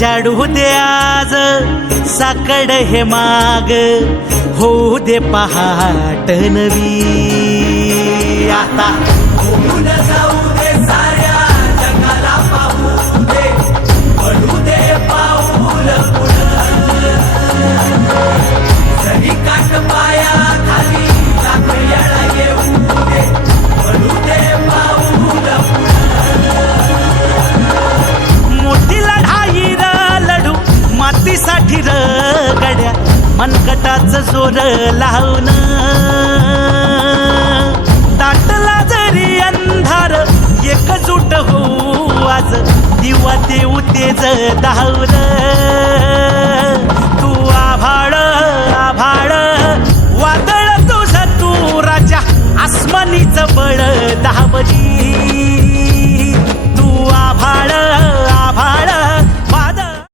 उजाडू दे आज साकड हे माग, होऊ दे पहाट नवी. आता होऊन जाऊ दे साऱ्या जगाला पाहू दे, पडू दे पाऊल पुढं. जरी काट पाया खाली लाख येळा येऊ दे, पडू दे पाऊल पुढं. मोठी लढाई र लढू मातीसाठी र गड्या, मनगटाचं जोर लावून. दाटला जरी अंधार एकजूट होऊ आज, दिवा देऊ तेज धावून. तू आभाळ आभाळ वादळ तुझ तू राजा, आसमानीच बळ दावली.